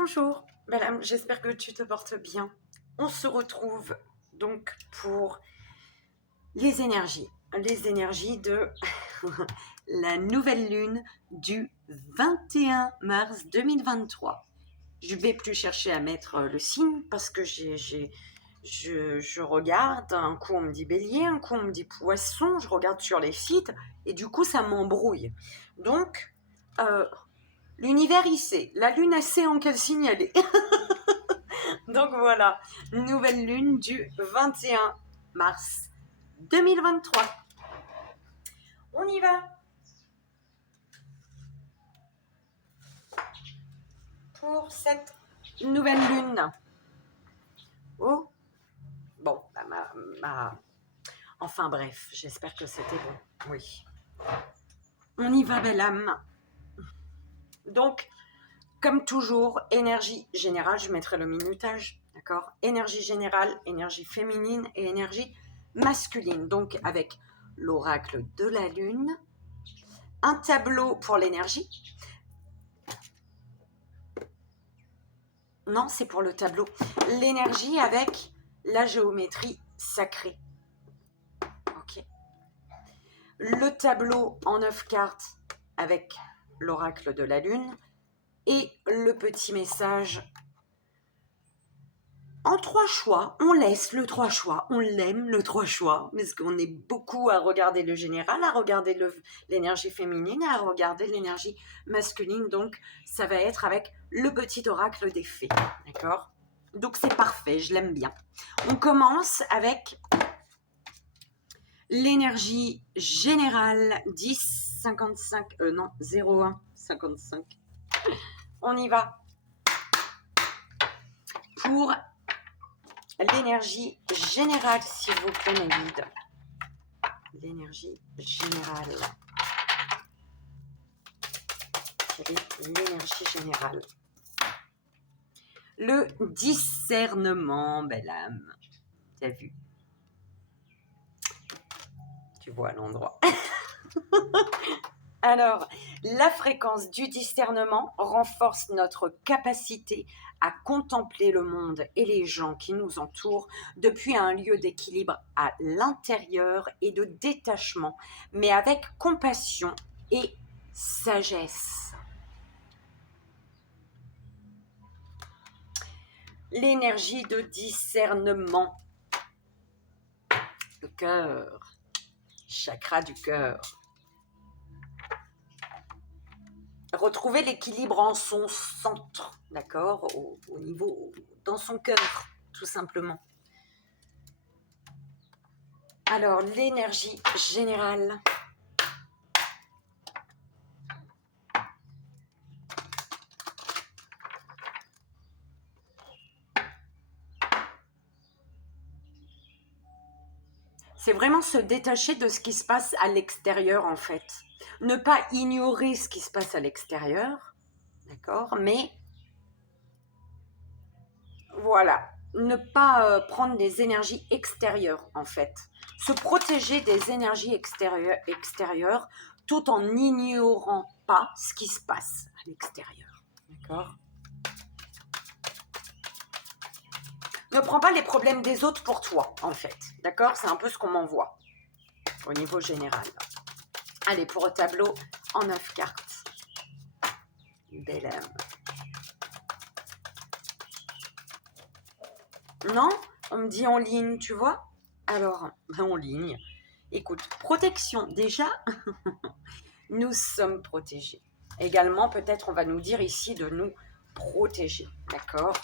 Bonjour, madame, j'espère que tu te portes bien. On se retrouve donc pour les énergies de la nouvelle lune du 21 mars 2023. Je ne vais plus chercher à mettre le signe parce que je regarde, un coup on me dit bélier, un coup on me dit poisson, je regarde sur les sites et du coup ça m'embrouille. Donc, l'univers il sait, la lune elle sait en quel signe elle est. Donc voilà, nouvelle lune du 21 mars 2023. On y va pour cette nouvelle lune. Oh, bon, enfin bref, j'espère que c'était bon. Oui. On y va, belle âme. Donc, comme toujours, énergie générale, je mettrai le minutage, d'accord? Énergie générale, énergie féminine et énergie masculine. Donc, avec l'oracle de la lune, un tableau pour l'énergie. Non, c'est pour le tableau. L'énergie avec la géométrie sacrée. Ok. Le tableau en 9 cartes avec l'oracle de la lune et le petit message en 3 choix. On laisse le 3 choix, on l'aime le 3 choix, parce qu'on est beaucoup à regarder le général, à regarder l'énergie féminine, à regarder l'énergie masculine. Donc, ça va être avec le petit oracle des fées. D'accord? Donc, c'est parfait, je l'aime bien. On commence avec l'énergie générale 10, 55, non, 01, 55. On y va. Pour l'énergie générale, s'il vous plaît, mes guides. L'énergie générale. Quelle est l'énergie générale? Le discernement, belle âme. T'as vu? Tu vois l'endroit. Alors, la fréquence du discernement renforce notre capacité à contempler le monde et les gens qui nous entourent depuis un lieu d'équilibre à l'intérieur et de détachement, mais avec compassion et sagesse. L'énergie de discernement. Le cœur, chakra du cœur. Retrouver l'équilibre en son centre, d'accord, au niveau, dans son cœur, tout simplement. Alors, l'énergie générale. C'est vraiment se détacher de ce qui se passe à l'extérieur, en fait. Ne pas ignorer ce qui se passe à l'extérieur, d'accord, mais voilà, ne pas prendre des énergies extérieures, en fait. Se protéger des énergies extérieures tout en n'ignorant pas ce qui se passe à l'extérieur, d'accord. Ne prends pas les problèmes des autres pour toi, en fait, d'accord. C'est un peu ce qu'on m'envoie au niveau général. Allez, pour le tableau en 9 cartes. Belle âme. Non, on me dit en ligne, tu vois. Alors, en ligne. Écoute, protection, déjà, nous sommes protégés. Également, peut-être on va nous dire ici de nous protéger, d'accord.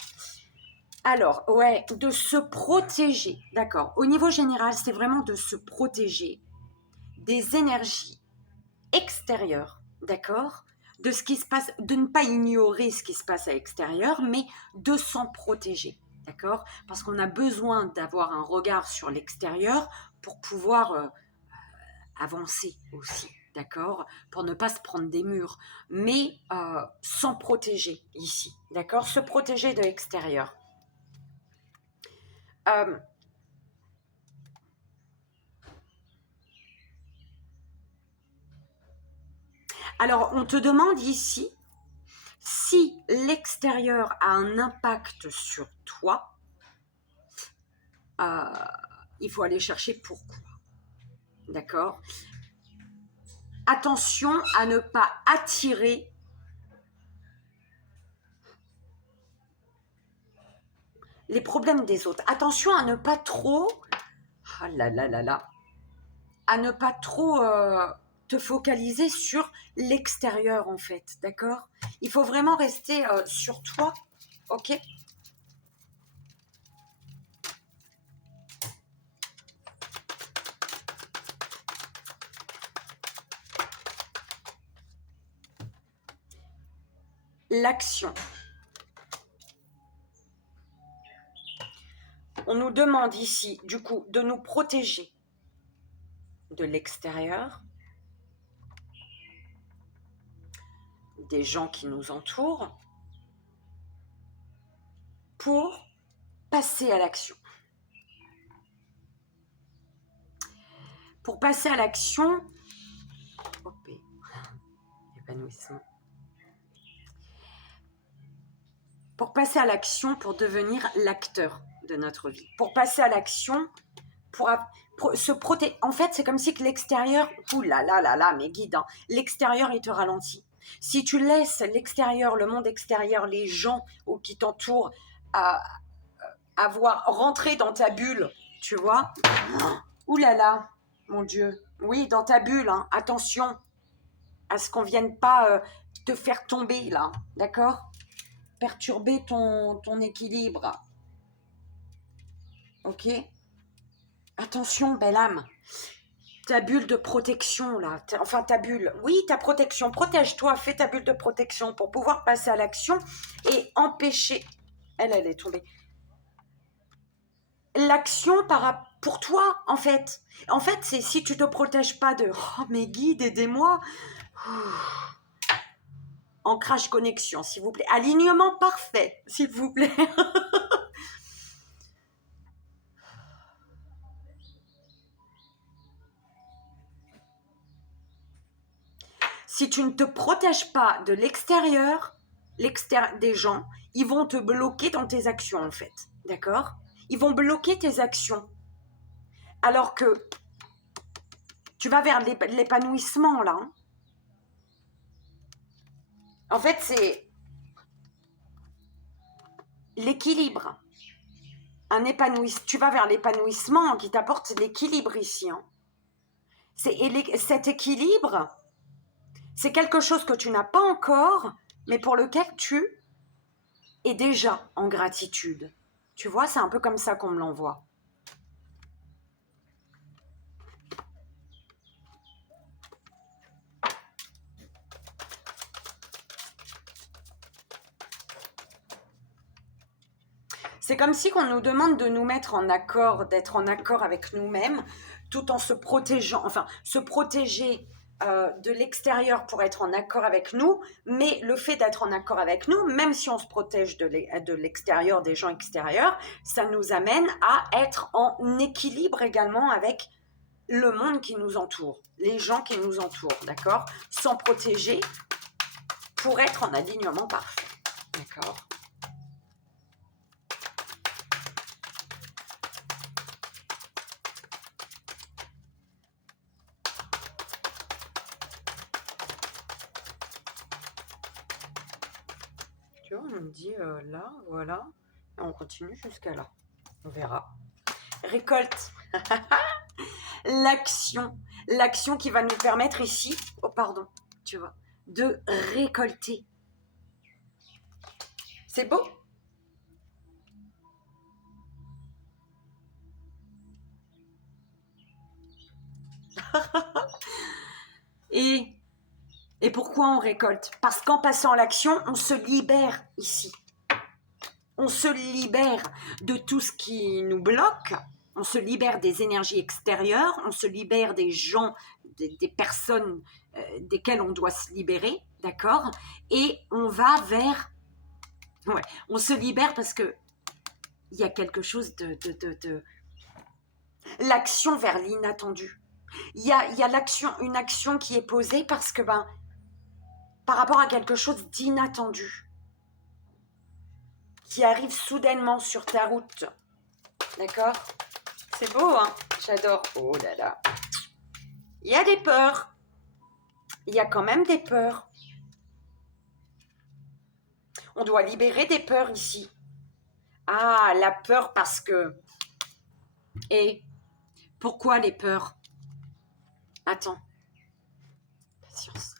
Alors, ouais, de se protéger, d'accord. Au niveau général, c'est vraiment de se protéger des énergies extérieures, d'accord, de ce qui se passe, de ne pas ignorer ce qui se passe à l'extérieur, mais de s'en protéger, d'accord, parce qu'on a besoin d'avoir un regard sur l'extérieur pour pouvoir avancer aussi, d'accord, pour ne pas se prendre des murs, mais s'en protéger ici, d'accord, se protéger de l'extérieur. Alors, on te demande ici Si l'extérieur a un impact sur toi, il faut aller chercher pourquoi. D'accord? Attention à ne pas attirer les problèmes des autres. Attention à ne pas trop, ah là là là là, à ne pas trop te focaliser sur l'extérieur en fait, d'accord? Il faut vraiment rester sur toi, ok? L'action. On nous demande ici, du coup, de nous protéger de l'extérieur, des gens qui nous entourent, pour passer à l'action. Pour passer à l'action, épanouissement. Pour passer à l'action, pour devenir l'acteur de notre vie. Pour passer à l'action, pour se protéger. En fait, c'est comme si que l'extérieur, oulala, mes guides, hein, l'extérieur, il te ralentit. Si tu laisses l'extérieur, le monde extérieur, les gens qui t'entourent, avoir rentré dans ta bulle, tu vois, oulala, mon Dieu, oui, dans ta bulle, hein, attention à ce qu'on vienne pas te faire tomber, là, d'accord? Perturber ton équilibre. Ok? Attention, belle âme. Ta bulle de protection, là. Enfin, ta bulle. Oui, ta protection. Protège-toi. Fais ta bulle de protection pour pouvoir passer à l'action et empêcher. Elle est tombée. L'action pour toi, en fait. En fait, c'est si tu te protèges pas de « Oh, mes guides, aidez-moi » Ancrage connexion, s'il vous plaît. Alignement parfait, s'il vous plaît. Si tu ne te protèges pas de l'extérieur des gens, ils vont te bloquer dans tes actions, en fait. D'accord? Ils vont bloquer tes actions. Alors que tu vas vers l'épanouissement, là. Hein. En fait, c'est l'équilibre. Tu vas vers l'épanouissement qui t'apporte l'équilibre ici. Hein. Cet équilibre, c'est quelque chose que tu n'as pas encore, mais pour lequel tu es déjà en gratitude. Tu vois, c'est un peu comme ça qu'on me l'envoie. C'est comme si on nous demande de nous mettre en accord, d'être en accord avec nous-mêmes, tout en se protégeant, enfin, se protéger de l'extérieur pour être en accord avec nous, mais le fait d'être en accord avec nous, même si on se protège de l'extérieur, des gens extérieurs, ça nous amène à être en équilibre également avec le monde qui nous entoure, les gens qui nous entourent, d'accord? Sans protéger pour être en alignement parfait, d'accord? Tu vois, on me dit là, voilà, et on continue jusqu'à là. On verra. Récolte. L'action qui va nous permettre ici, oh pardon, tu vois, de récolter. C'est beau? Et pourquoi on récolte? Parce qu'en passant à l'action, on se libère ici. On se libère de tout ce qui nous bloque, on se libère des énergies extérieures, on se libère des gens, des personnes desquelles on doit se libérer, d'accord? Et on va vers... Ouais, on se libère parce que il y a quelque chose de l'action vers l'inattendu. Il y a une action qui est posée parce que par rapport à quelque chose d'inattendu qui arrive soudainement sur ta route. D'accord? C'est beau, hein? J'adore. Oh là là. Il y a des peurs. Il y a quand même des peurs. On doit libérer des peurs ici. Ah, la peur parce que... Et pourquoi les peurs? Attends. Patience.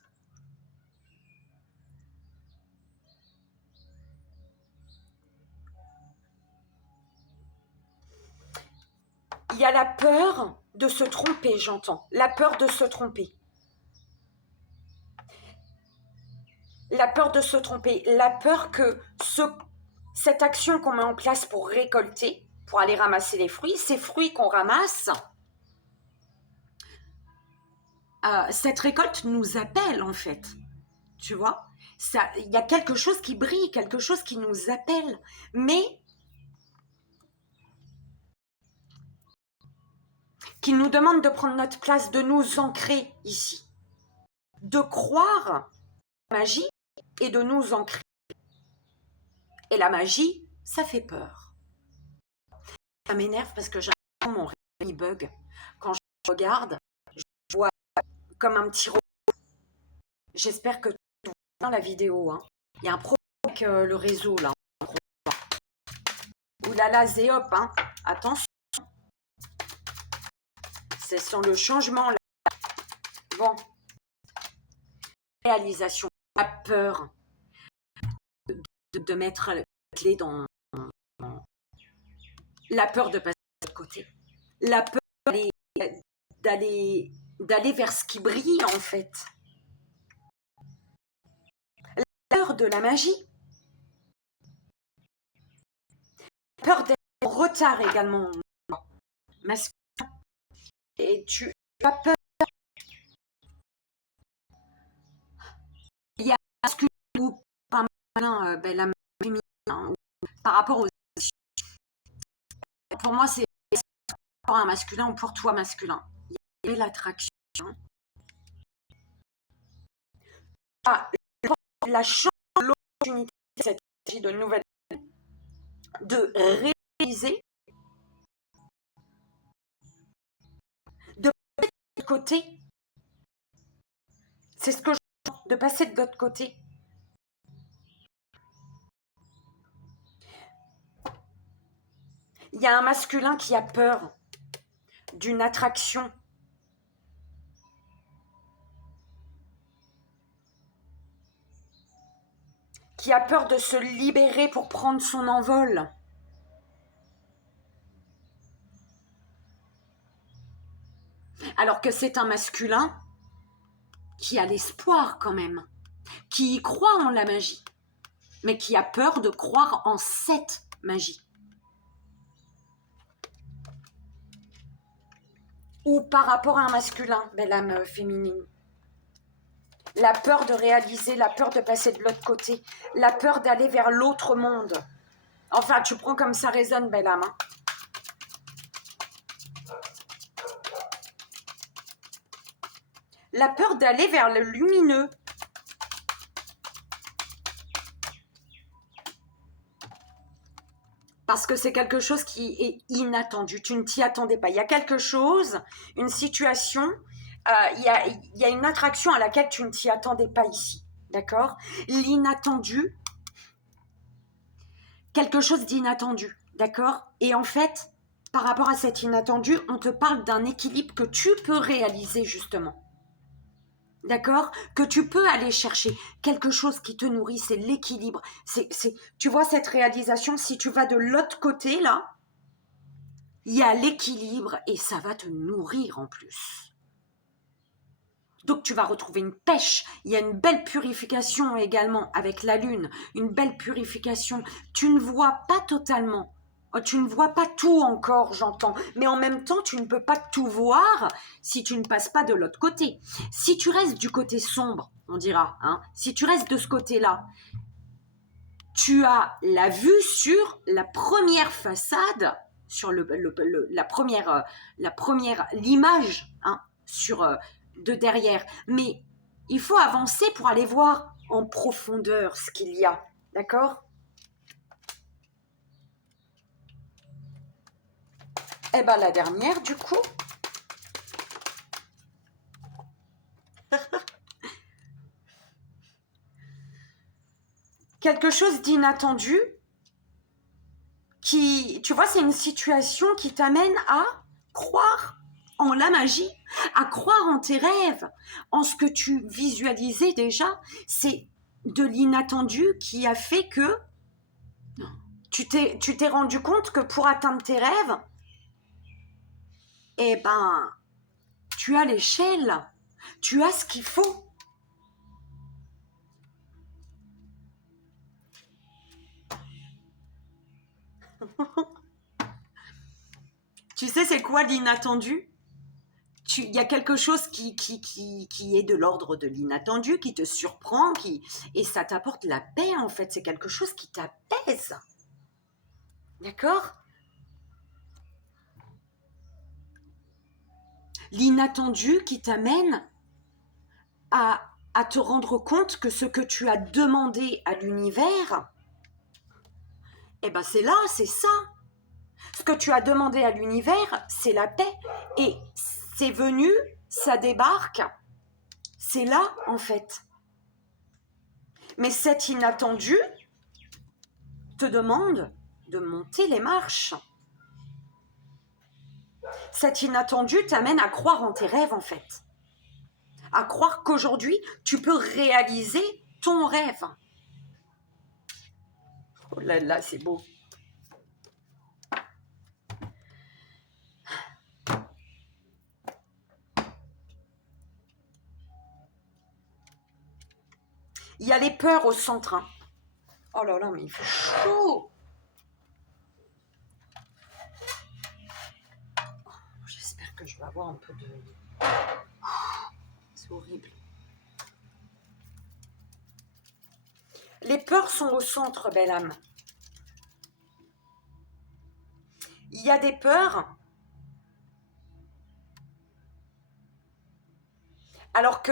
Il y a la peur de se tromper, j'entends. La peur de se tromper. La peur de se tromper. La peur que cette action qu'on met en place pour récolter, pour aller ramasser les fruits, ces fruits qu'on ramasse, cette récolte nous appelle en fait. Tu vois? Il y a quelque chose qui brille, quelque chose qui nous appelle. Mais qui nous demande de prendre notre place, de nous ancrer ici. De croire à la magie et de nous ancrer. Et la magie, ça fait peur. Ça m'énerve parce que j'ai mon réveil bug. Quand je regarde, je vois comme un petit robot. J'espère que tu vois bien la vidéo. Hein. Il y a un problème avec le réseau là. Ouh là là, Zéop, hein. Attention. C'est sur le changement là. Bon. Réalisation. La peur de mettre la clé dans... La peur de passer de l'autre côté. La peur d'aller vers ce qui brille en fait. La peur de la magie. La peur d'être en retard également. Masculin. Et tu as peur. Il y a un masculin ou un masculin, la féminine, hein, par rapport aux... Pour moi, c'est pour un masculin ou pour toi masculin. Il y a l'attraction. Ah, la chance, l'opportunité, cette énergie de nouvelle, de réaliser, de passer de l'autre côté. C'est ce que je pense, de passer de l'autre côté. Il y a un masculin qui a peur d'une attraction. Qui a peur de se libérer pour prendre son envol. Alors que c'est un masculin qui a l'espoir quand même, qui y croit en la magie, mais qui a peur de croire en cette magie. Ou par rapport à un masculin, belle âme féminine. La peur de réaliser, la peur de passer de l'autre côté, la peur d'aller vers l'autre monde. Enfin, tu prends comme ça résonne, belle âme. Hein. La peur d'aller vers le lumineux. Parce que c'est quelque chose qui est inattendu. Tu ne t'y attendais pas. Il y a quelque chose, une situation, il y a une attraction à laquelle tu ne t'y attendais pas ici. D'accord? L'inattendu, quelque chose d'inattendu. D'accord? Et en fait, par rapport à cet inattendu, on te parle d'un équilibre que tu peux réaliser justement. D'accord? Que tu peux aller chercher quelque chose qui te nourrit, c'est l'équilibre. Tu vois cette réalisation, si tu vas de l'autre côté, là, il y a l'équilibre et ça va te nourrir en plus. Donc tu vas retrouver une pêche, il y a une belle purification également avec la lune, une belle purification. Tu ne vois pas totalement. Tu ne vois pas tout encore, j'entends. Mais en même temps, tu ne peux pas tout voir si tu ne passes pas de l'autre côté. Si tu restes du côté sombre, on dira, hein, si tu restes de ce côté-là, tu as la vue sur la première façade, sur l'image, hein, sur de derrière. Mais il faut avancer pour aller voir en profondeur ce qu'il y a, d'accord? Et bien la dernière, du coup, quelque chose d'inattendu qui, tu vois, c'est une situation qui t'amène à croire en la magie, à croire en tes rêves, en ce que tu visualisais déjà. C'est de l'inattendu qui a fait que tu t'es rendu compte que pour atteindre tes rêves, eh ben, tu as l'échelle, tu as ce qu'il faut. Tu sais, c'est quoi l'inattendu? Il y a quelque chose qui est de l'ordre de l'inattendu, qui te surprend, et ça t'apporte la paix, en fait. C'est quelque chose qui t'apaise. D'accord? L'inattendu qui t'amène à te rendre compte que ce que tu as demandé à l'univers, eh ben c'est là, c'est ça. Ce que tu as demandé à l'univers, c'est la paix. Et c'est venu, ça débarque. C'est là, en fait. Mais cet inattendu te demande de monter les marches. Cet inattendu t'amène à croire en tes rêves, en fait. À croire qu'aujourd'hui, tu peux réaliser ton rêve. Oh là là, c'est beau. Il y a les peurs au centre. Hein. Oh là là, mais il fait chaud. Oh, j'espère que je vais avoir un peu de... C'est horrible. Les peurs sont au centre, belle âme. Il y a des peurs, alors que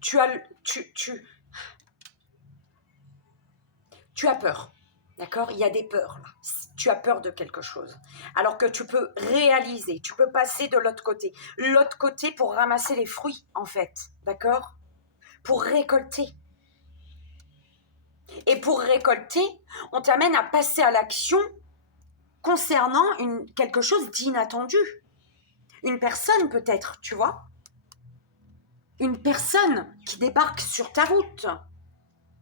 tu as peur. D'accord? Il y a des peurs là. Tu as peur de quelque chose. Alors que tu peux réaliser, tu peux passer de l'autre côté. L'autre côté pour ramasser les fruits, en fait. D'accord? Pour récolter. Et pour récolter, on t'amène à passer à l'action concernant quelque chose d'inattendu. Une personne peut-être, tu vois? Une personne qui débarque sur ta route,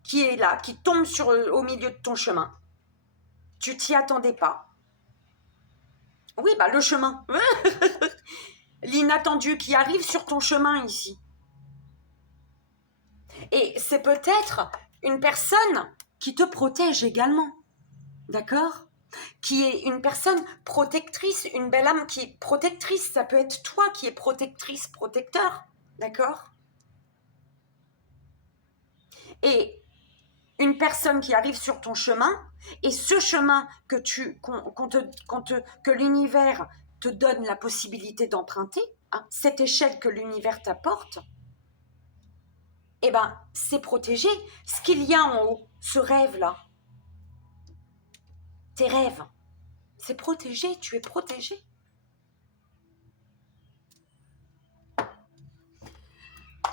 qui est là, qui tombe au milieu de ton chemin. Tu t'y attendais pas. Oui, bah le chemin. L'inattendu qui arrive sur ton chemin ici. Et c'est peut-être une personne qui te protège également. D'accord? Qui est une personne protectrice, une belle âme qui est protectrice. Ça peut être toi qui es protectrice, protecteur. D'accord? Et une personne qui arrive sur ton chemin, et ce chemin que l'univers te donne la possibilité d'emprunter, hein, cette échelle que l'univers t'apporte, eh ben, c'est protégé. Ce qu'il y a en haut, ce rêve-là, tes rêves, c'est protégé, tu es protégé.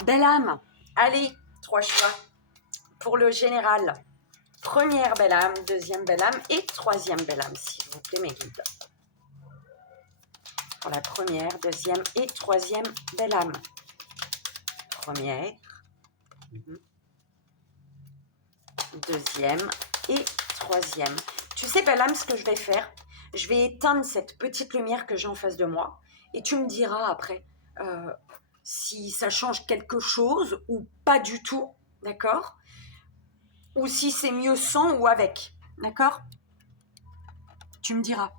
Belle âme, allez, 3 choix pour le général. Première belle âme, deuxième belle âme et troisième belle âme, s'il vous plaît, mes guides. Pour la première, deuxième et troisième belle âme. Première, deuxième et troisième. Tu sais, belle âme, ce que je vais faire, je vais éteindre cette petite lumière que j'ai en face de moi et tu me diras après si ça change quelque chose ou pas du tout, d'accord? Ou si c'est mieux sans ou avec, d'accord? Tu me diras.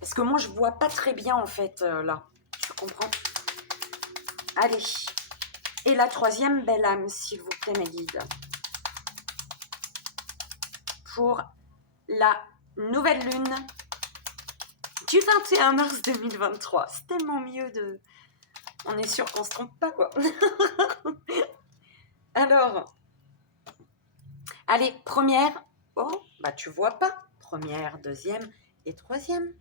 Parce que moi, je vois pas très bien, en fait, là. Tu comprends? Allez. Et la troisième belle âme, s'il vous plaît, mes guides. Pour la nouvelle lune du 21 mars 2023. C'est tellement mieux de... On est sûr qu'on se trompe pas, quoi. Alors, Allez, première. Oh, bah tu vois pas. Première, deuxième et troisième.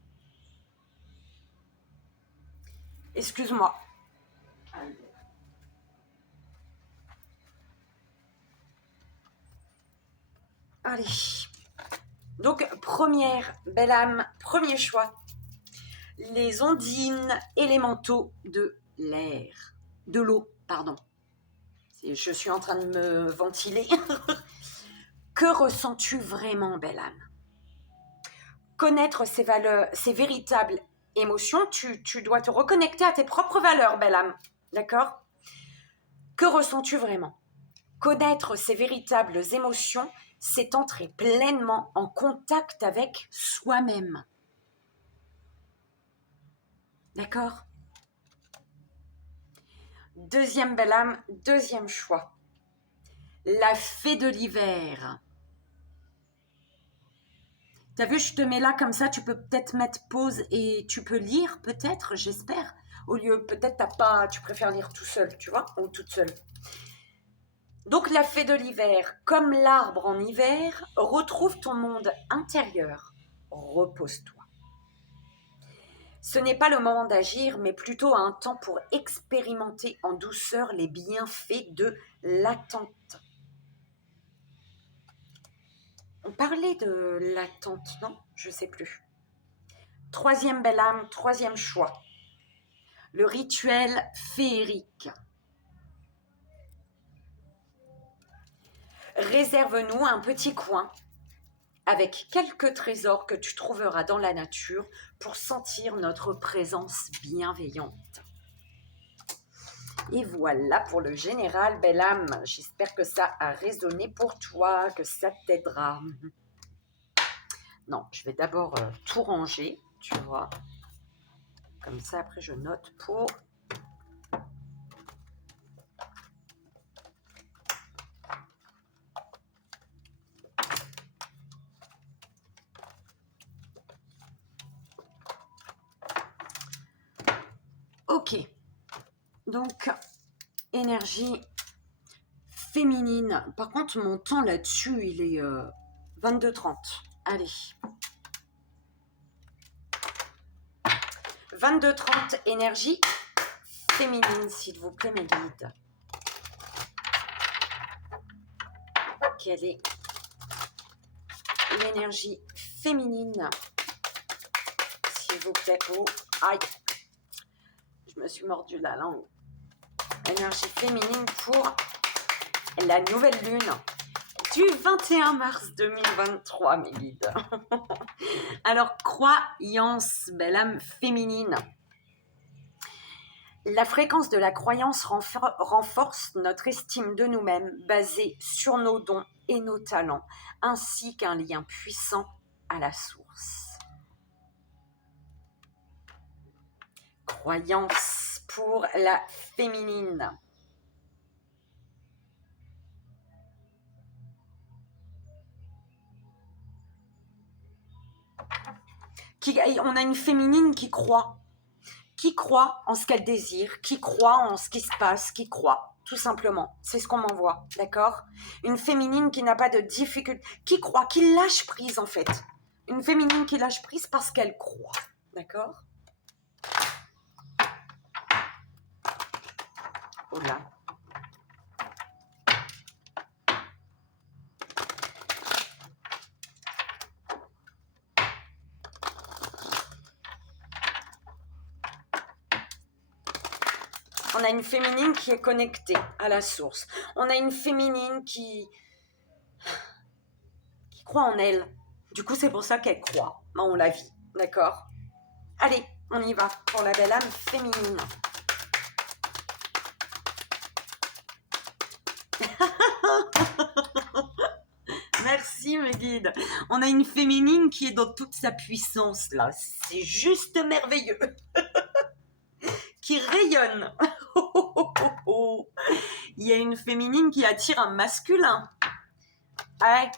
Excuse-moi. Allez. Donc, première, belle âme, premier choix. Les ondines élémentaux de l'air. De l'eau, pardon. Je suis en train de me ventiler. Que ressens-tu vraiment, belle âme? Connaître ses valeurs, ses véritables émotions, tu dois te reconnecter à tes propres valeurs, belle âme. D'accord? Que ressens-tu vraiment? Connaître ses véritables émotions, c'est entrer pleinement en contact avec soi-même. D'accord? Deuxième belle âme, deuxième choix. La fée de l'hiver. T'as vu, je te mets là comme ça, tu peux peut-être mettre pause et tu peux lire peut-être, j'espère. Au lieu, peut-être tu préfères lire tout seul, tu vois, ou toute seule. Donc la fée de l'hiver, comme l'arbre en hiver, retrouve ton monde intérieur. Repose-toi. Ce n'est pas le moment d'agir, mais plutôt un temps pour expérimenter en douceur les bienfaits de l'attente. On parlait de l'attente, non? Je ne sais plus. Troisième belle âme, troisième choix. Le rituel féerique. Réserve-nous un petit coin avec quelques trésors que tu trouveras dans la nature pour sentir notre présence bienveillante. Et voilà pour le général, belle âme. J'espère que ça a résonné pour toi, que ça t'aidera. Non, je vais d'abord tout ranger, tu vois. Comme ça, après, je note pour... Ok. Donc, énergie féminine. Par contre, mon temps là-dessus, il est 22h30. Allez. 22h30, énergie féminine, s'il vous plaît, mes guides. Quelle est l'énergie féminine, s'il vous plaît, pour... Aïe, je me suis mordu la langue. Énergie féminine pour la nouvelle lune du 21 mars 2023, mes guides. Alors, croyance, belle âme féminine. La fréquence de la croyance renforce notre estime de nous-mêmes basée sur nos dons et nos talents, ainsi qu'un lien puissant à la source. Croyance pour la féminine. On a une féminine qui croit en ce qu'elle désire, qui croit en ce qui se passe, qui croit, tout simplement. C'est ce qu'on m'envoie, d'accord? Une féminine qui n'a pas de difficulté, qui croit, qui lâche prise en fait. Une féminine qui lâche prise parce qu'elle croit, d'accord? Oh là. On a une féminine qui est connectée à la source. On a une féminine qui croit en elle. Du coup, c'est pour ça qu'elle croit. On la vit, d'accord? Allez, on y va pour la belle âme féminine. Merci mes guides. On a une féminine qui est dans toute sa puissance là. C'est juste merveilleux. Qui rayonne. Il y a une féminine qui attire un masculin. Ouais.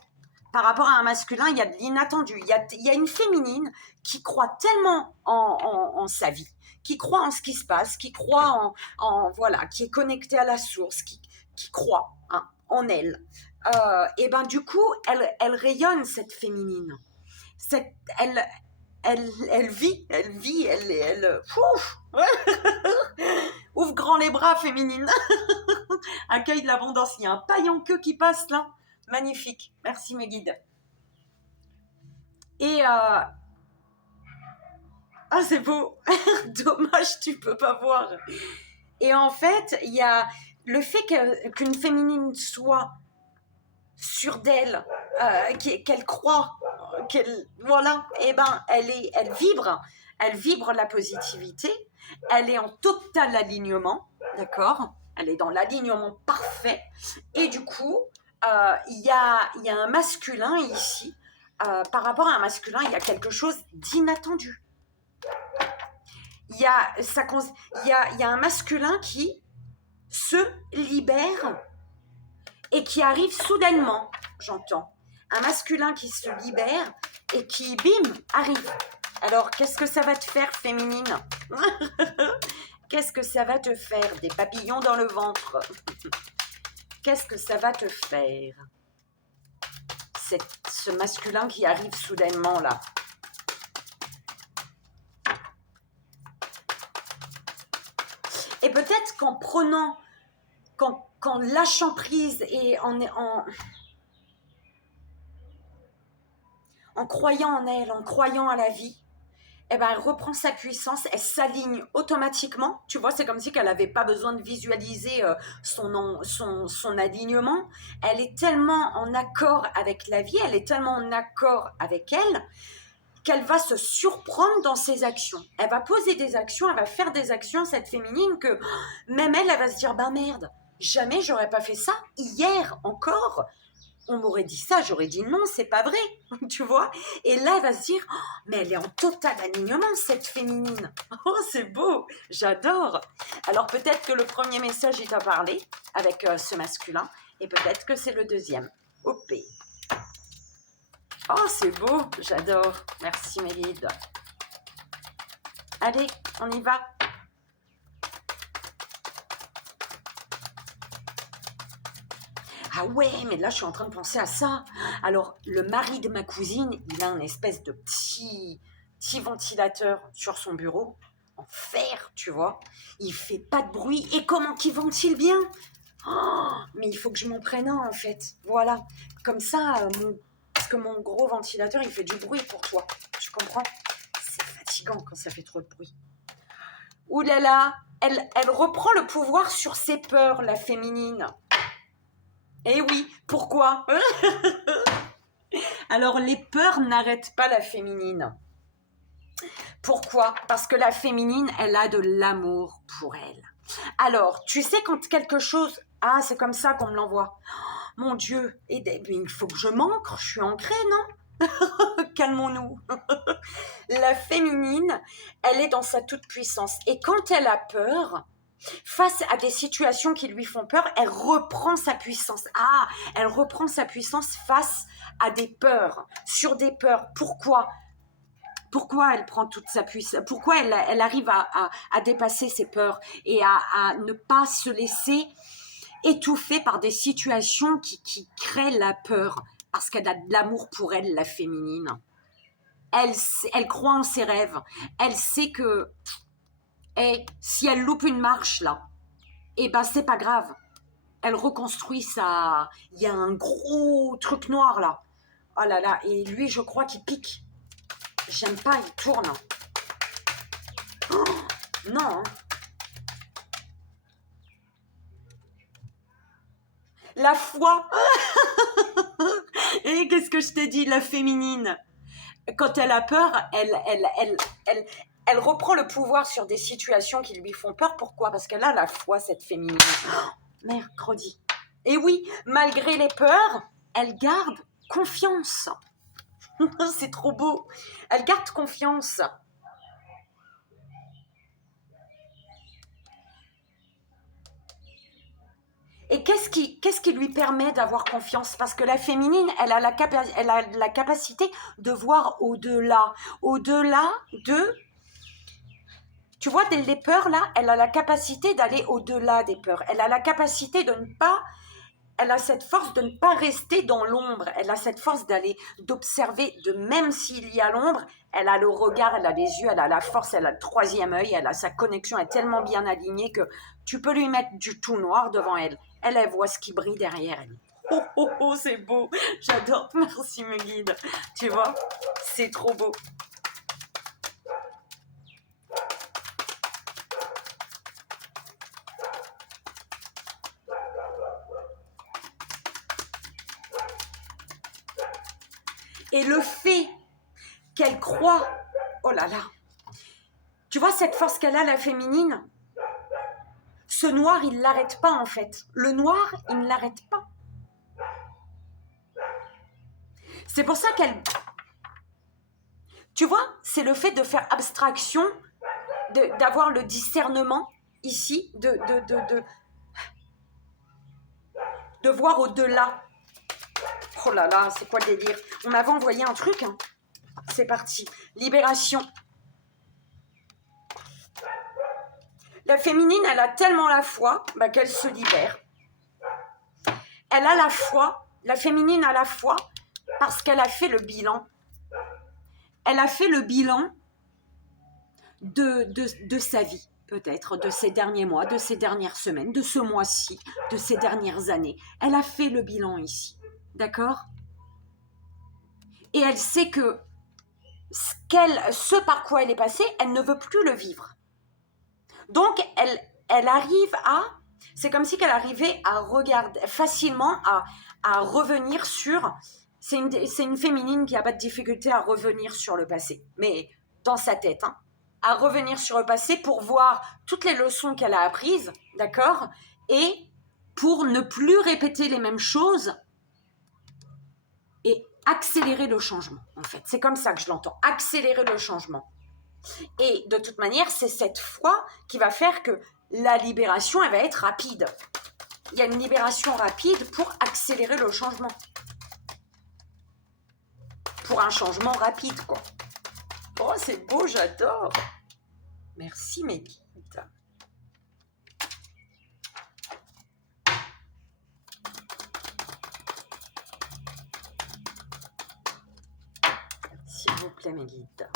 Par rapport à un masculin, il y a de l'inattendu. Il y a une féminine qui croit tellement en sa vie, qui croit en ce qui se passe, qui croit voilà, qui est connectée à la source, qui croit en elle, et ben du coup, elle rayonne, cette féminine. Cette, elle vit, ouf, ouvre grand les bras, féminine. Accueille de l'abondance. Il y a un paille en queue qui passe là. Magnifique. Merci mes guides. Et ah, c'est beau. Dommage, tu peux pas voir. Et en fait, il y a le fait qu'une féminine soit sûre d'elle, qu'elle croit, voilà, et ben elle vibre la positivité, elle est en total alignement, d'accord, elle est dans l'alignement parfait, et du coup, il y a un masculin ici, par rapport à un masculin, il y a quelque chose d'inattendu. Il y a un masculin qui se libère et qui arrive soudainement, j'entends. Un masculin qui se libère et qui, bim, arrive. Alors, qu'est-ce que ça va te faire, féminine? Qu'est-ce que ça va te faire? Des papillons dans le ventre. Qu'est-ce que ça va te faire? Ce masculin qui arrive soudainement, là. Et peut-être qu'en prenant, qu'en lâchant prise et en croyant en elle, en croyant à la vie, eh ben, elle reprend sa puissance, elle s'aligne automatiquement. Tu vois, c'est comme si qu'elle n'avait pas besoin de visualiser son alignement. Elle est tellement en accord avec la vie, elle est tellement en accord avec elle, qu'elle va se surprendre dans ses actions. Elle va poser des actions, elle va faire des actions, cette féminine, que même elle va se dire, ben merde, jamais j'aurais pas fait ça. Hier encore, on m'aurait dit ça, j'aurais dit non, c'est pas vrai, tu vois. Et là, elle va se dire, oh, mais elle est en total alignement, cette féminine. Oh, c'est beau, j'adore. Alors peut-être que le premier message, il t'a parlé avec ce masculin, et peut-être que c'est le deuxième. OP. Oh, c'est beau, j'adore. Merci mes guides. Allez, on y va. Ah ouais, mais là, je suis en train de penser à ça. Alors, le mari de ma cousine, il a un espèce de petit ventilateur sur son bureau, en fer, tu vois. Il fait pas de bruit. Et comment qu'il ventile bien? Oh, mais il faut que je m'en prenne un, en fait. Voilà. Comme ça, parce que mon gros ventilateur, il fait du bruit pour toi. Tu comprends? C'est fatigant quand ça fait trop de bruit. Ouh là là, elle reprend le pouvoir sur ses peurs, la féminine. Eh oui, pourquoi? Alors, les peurs n'arrêtent pas la féminine. Pourquoi? Parce que la féminine, elle a de l'amour pour elle. Alors, tu sais quand quelque chose... Ah, c'est comme ça qu'on me l'envoie. Oh, mon Dieu, il faut que je m'ancre, je suis ancrée, non? Calmons-nous. La féminine, elle est dans sa toute-puissance. Et quand elle a peur... Face à des situations qui lui font peur, elle reprend sa puissance. Ah, elle reprend sa puissance face à des peurs, sur des peurs. Pourquoi elle prend toute sa puissance? Pourquoi elle arrive à dépasser ses peurs et à ne pas se laisser étouffer par des situations qui créent la peur? Parce qu'elle a de l'amour pour elle, la féminine. Elle croit en ses rêves. Elle sait que... Et si elle loupe une marche, là, eh ben, c'est pas grave. Elle reconstruit ça. Il y a un gros truc noir, là. Oh là là. Et lui, je crois qu'il pique. J'aime pas, il tourne. Oh, non. La foi. Et qu'est-ce que je t'ai dit, la féminine? Quand elle a peur, elle reprend le pouvoir sur des situations qui lui font peur. Pourquoi? Parce qu'elle a la foi, cette féminine. Oh, mercredi. Et oui, malgré les peurs, elle garde confiance. C'est trop beau. Elle garde confiance. Et qu'est-ce qui lui permet d'avoir confiance? Parce que la féminine, elle a la capacité de voir au-delà. Au-delà de... Tu vois, les peurs, là, elle a la capacité d'aller au-delà des peurs. Elle a la capacité de ne pas elle a cette force de ne pas rester dans l'ombre. Elle a cette force d'aller, d'observer, de même s'il y a l'ombre, elle a le regard, elle a les yeux, elle a la force, elle a le troisième œil, elle a sa connexion, elle est tellement bien alignée que tu peux lui mettre du tout noir devant elle. Elle voit ce qui brille derrière elle. Oh, oh, oh, c'est beau. J'adore. Merci, mes guides. Tu vois, c'est trop beau. Et le fait qu'elle croit, oh là là, tu vois cette force qu'elle a, la féminine, ce noir, il ne l'arrête pas en fait. Le noir, il ne l'arrête pas. C'est pour ça qu'elle... Tu vois, c'est le fait de faire abstraction, d'avoir le discernement ici, de voir au-delà. Oh là là, c'est quoi le délire? On m'avait envoyé un truc, hein. C'est parti. Libération. La féminine, elle a tellement la foi qu'elle se libère. Elle a la foi, la féminine a la foi parce qu'elle a fait le bilan. Elle a fait le bilan de sa vie, peut-être, de ces derniers mois, de ces dernières semaines, de ce mois-ci, de ces dernières années. Elle a fait le bilan ici, d'accord? Et elle sait que ce par quoi elle est passée, elle ne veut plus le vivre. Donc, elle arrive à... C'est comme si qu'elle arrivait à regarder facilement, à revenir sur... C'est une féminine qui n'a pas de difficulté à revenir sur le passé, mais dans sa tête, hein, à revenir sur le passé pour voir toutes les leçons qu'elle a apprises, d'accord? Et pour ne plus répéter les mêmes choses et accélérer le changement, en fait. C'est comme ça que je l'entends, accélérer le changement. Et de toute manière, c'est cette foi qui va faire que la libération, elle va être rapide. Il y a une libération rapide pour accélérer le changement. Pour un changement rapide, quoi. Oh, c'est beau, j'adore. Merci, mes guides. S'il vous plaît, mes guides.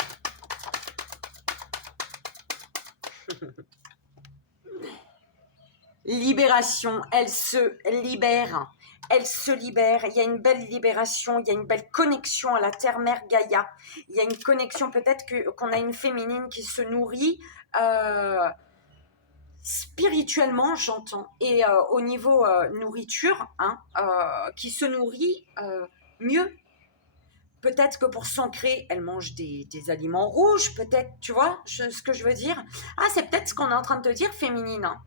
Libération, elle se libère. Elle se libère, il y a une belle libération, il y a une belle connexion à la terre-mère Gaïa. Il y a une connexion, peut-être qu'on a une féminine qui se nourrit spirituellement, j'entends, et au niveau nourriture, hein, qui se nourrit mieux. Peut-être que pour s'ancrer, elle mange des aliments rouges, peut-être, tu vois ce que je veux dire? Ah, c'est peut-être ce qu'on est en train de te dire, féminine, hein.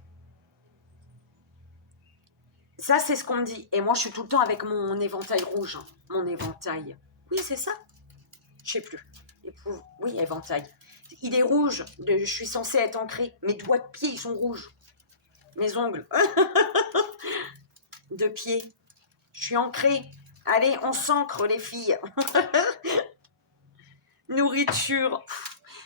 Ça, c'est ce qu'on me dit. Et moi, je suis tout le temps avec mon éventail rouge. Hein. Mon éventail. Oui, c'est ça. Je sais plus. Oui, éventail. Il est rouge. Je suis censée être ancrée. Mes doigts de pied, ils sont rouges. Mes ongles. De pied. Je suis ancrée. Allez, on s'ancre, les filles. Nourriture.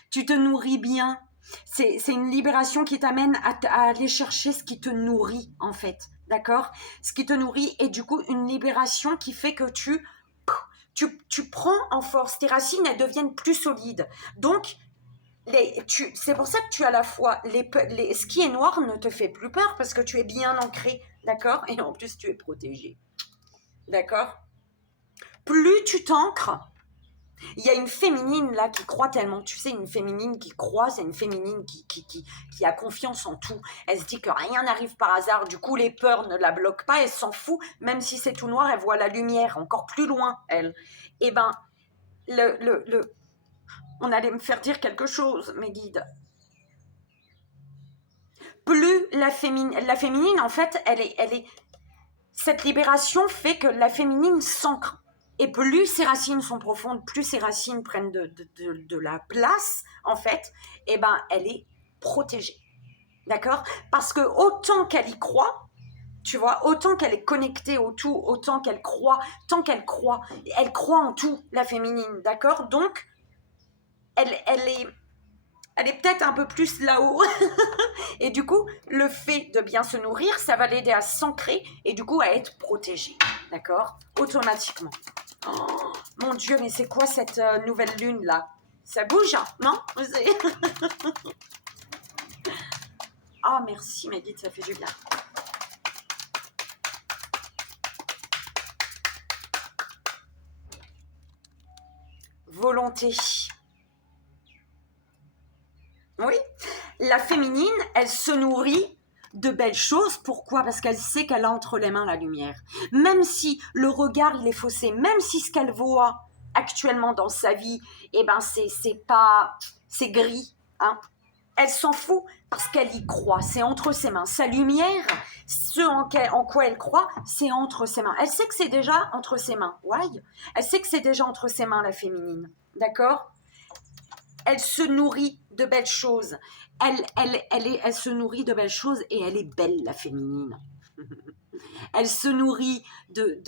Tu te nourris bien. C'est une libération qui t'amène à aller chercher ce qui te nourrit, en fait. D'accord? Ce qui te nourrit et du coup, une libération qui fait que tu prends en force. Tes racines, elles deviennent plus solides. Donc, c'est pour ça que tu as la foi. Ce qui est noir ne te fait plus peur parce que tu es bien ancré. D'accord? Et en plus, tu es protégé. D'accord? Plus tu t'ancres, il y a une féminine là qui croit tellement, tu sais, une féminine qui croit, c'est une féminine qui a confiance en tout. Elle se dit que rien n'arrive par hasard, du coup les peurs ne la bloquent pas, elle s'en fout, même si c'est tout noir, elle voit la lumière encore plus loin, elle. Eh ben, on allait me faire dire quelque chose, mes guides. Plus la féminine, en fait, elle est... Cette libération fait que la féminine s'ancre. Et plus ses racines sont profondes, plus ses racines prennent de la place, en fait, eh ben, elle est protégée. D'accord? Parce que autant qu'elle y croit, tu vois, autant qu'elle est connectée au tout, autant qu'elle croit, tant qu'elle croit en tout, la féminine, d'accord? Donc, elle est... Elle est peut-être un peu plus là-haut. Et du coup, le fait de bien se nourrir, ça va l'aider à s'ancrer et du coup à être protégée. D'accord? Automatiquement. Oh, mon Dieu, mais c'est quoi cette nouvelle lune là? Ça bouge, hein? Non? Ah, merci, mes guides, ça fait du bien. Volonté. Oui, la féminine, elle se nourrit de belles choses. Pourquoi? Parce qu'elle sait qu'elle a entre les mains la lumière. Même si le regard, il est faussé, même si ce qu'elle voit actuellement dans sa vie, eh ben, c'est pas, c'est gris, hein. Elle s'en fout parce qu'elle y croit, c'est entre ses mains. Sa lumière, ce en quoi elle croit, c'est entre ses mains. Elle sait que c'est déjà entre ses mains. Why? Elle sait que c'est déjà entre ses mains, la féminine. D'accord? Elle se nourrit de belles choses. Elle se nourrit de belles choses et elle est belle, la féminine. Elle se nourrit de...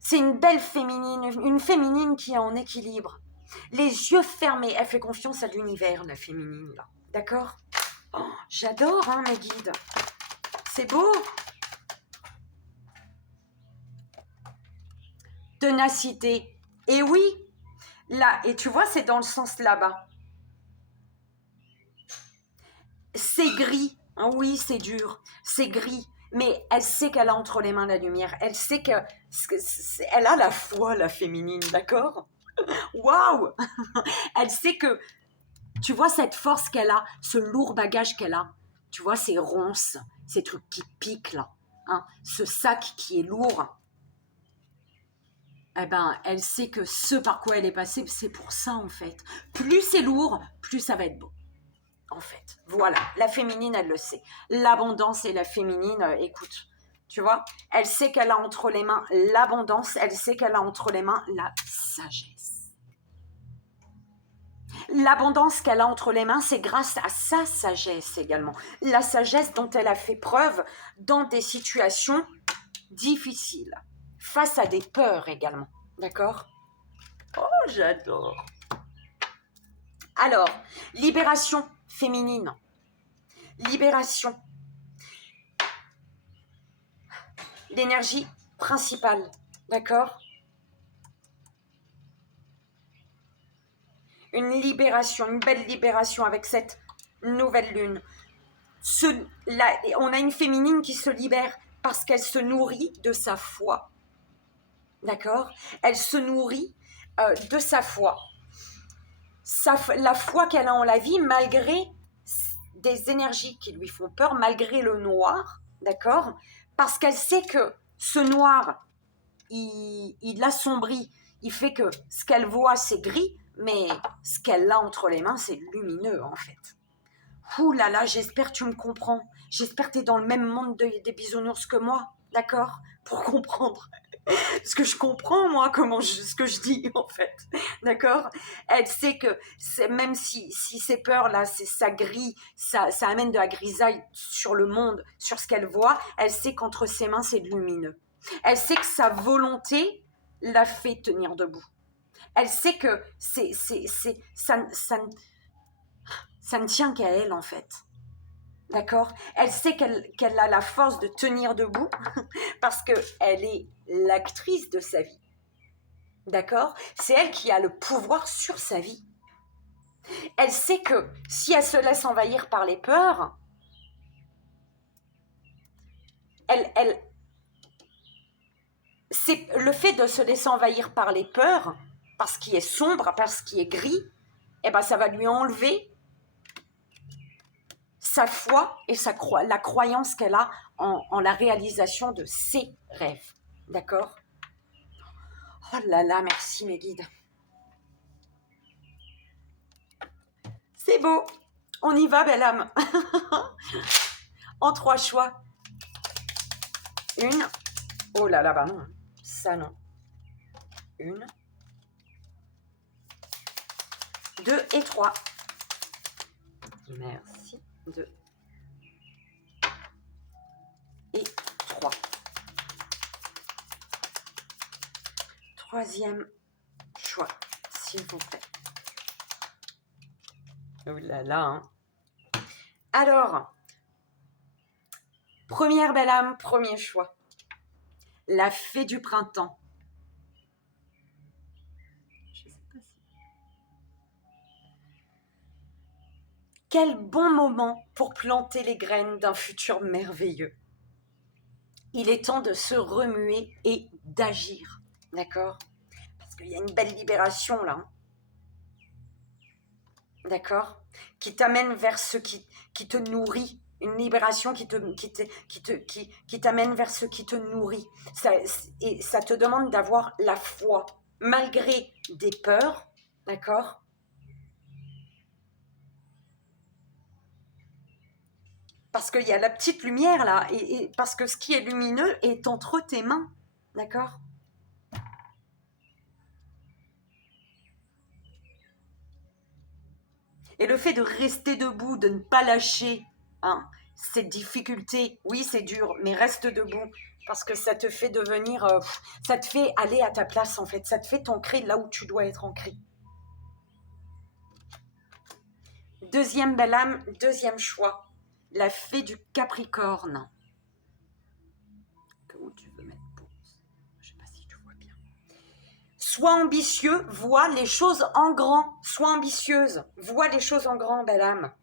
C'est une belle féminine, une féminine qui est en équilibre. Les yeux fermés, elle fait confiance à l'univers, la féminine, là. D'accord? Oh, j'adore, hein, mes guides. C'est beau. Ténacité. Et oui, là, et tu vois, c'est dans le sens là-bas. C'est gris. Oui, c'est dur. C'est gris. Mais elle sait qu'elle a entre les mains la lumière. Elle sait que elle a la foi, la féminine, d'accord? Waouh! Elle sait que, tu vois, cette force qu'elle a, ce lourd bagage qu'elle a, tu vois, ces ronces, ces trucs qui piquent là, hein, ce sac qui est lourd, eh ben, elle sait que ce par quoi elle est passée, c'est pour ça en fait. Plus c'est lourd, plus ça va être beau. En fait, voilà, la féminine, elle le sait. L'abondance et la féminine, écoute, tu vois, elle sait qu'elle a entre les mains l'abondance, elle sait qu'elle a entre les mains la sagesse. L'abondance qu'elle a entre les mains, c'est grâce à sa sagesse également. La sagesse dont elle a fait preuve dans des situations difficiles, face à des peurs également. D'accord? Oh, j'adore. Alors, libération féminine. Libération. L'énergie principale. D'accord? Une libération, une belle libération avec cette nouvelle lune. On a une féminine qui se libère parce qu'elle se nourrit de sa foi. D'accord? Elle se nourrit de sa foi. La foi qu'elle a en la vie, malgré des énergies qui lui font peur, malgré le noir, d'accord? Parce qu'elle sait que ce noir, il l'assombrit, il fait que ce qu'elle voit, c'est gris, mais ce qu'elle a entre les mains, c'est lumineux, en fait. Ouh là là, j'espère que tu me comprends. J'espère que tu es dans le même monde des bisounours que moi, d'accord? Pour comprendre. Parce que je comprends, moi, ce que je dis, en fait. D'accord? Elle sait que même si ces peurs-là, ça grille, ça amène de la grisaille sur le monde, sur ce qu'elle voit, elle sait qu'entre ses mains, c'est lumineux. Elle sait que sa volonté la fait tenir debout. Elle sait que ça ne tient qu'à elle, en fait. D'accord? Elle sait qu'elle a la force de tenir debout parce qu'elle est l'actrice de sa vie. D'accord? C'est elle qui a le pouvoir sur sa vie. Elle sait que si elle se laisse envahir par les peurs, c'est le fait de se laisser envahir par les peurs, parce qu'il est sombre, parce qu'il est gris, eh ben ça va lui enlever sa foi et la croyance qu'elle a en la réalisation de ses rêves. D'accord? Oh là là, merci mes guides. C'est beau. On y va, belle âme. En 3 choix. Une. Oh là là, bah non. Ça non. Une. 2 et 3. Merci. 2 et 3. Troisième choix, s'il vous plaît. Oh là là, hein. Alors, première belle âme, premier choix. La fée du printemps. Je sais pas si... Quel bon moment pour planter les graines d'un futur merveilleux. Il est temps de se remuer et d'agir, d'accord? Parce qu'il y a une belle libération là, hein. D'accord? Qui t'amène vers ce qui te nourrit. Une libération qui t'amène vers ce qui te nourrit. Et ça te demande d'avoir la foi, malgré des peurs, d'accord? Parce qu'il y a la petite lumière là, et parce que ce qui est lumineux est entre tes mains, d'accord? Et le fait de rester debout, de ne pas lâcher, hein, cette difficulté, oui c'est dur, mais reste debout, parce que ça te fait devenir, ça te fait aller à ta place en fait, ça te fait t'ancrer là où tu dois être ancré. Deuxième belle âme, deuxième choix, la fée du Capricorne. Où tu veux mettre pause? Je sais pas si tu vois bien. Sois ambitieux, vois les choses en grand. Sois ambitieuse, vois les choses en grand, belle âme.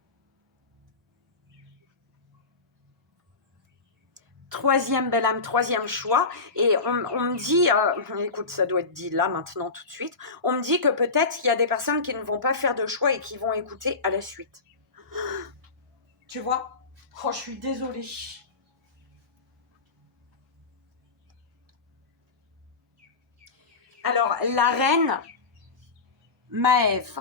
Troisième belle âme, troisième choix. Et on me dit, écoute, ça doit être dit là, maintenant, tout de suite. On me dit que peut-être il y a des personnes qui ne vont pas faire de choix et qui vont écouter à la suite. Tu vois? Oh, je suis désolée. Alors, la reine Maève.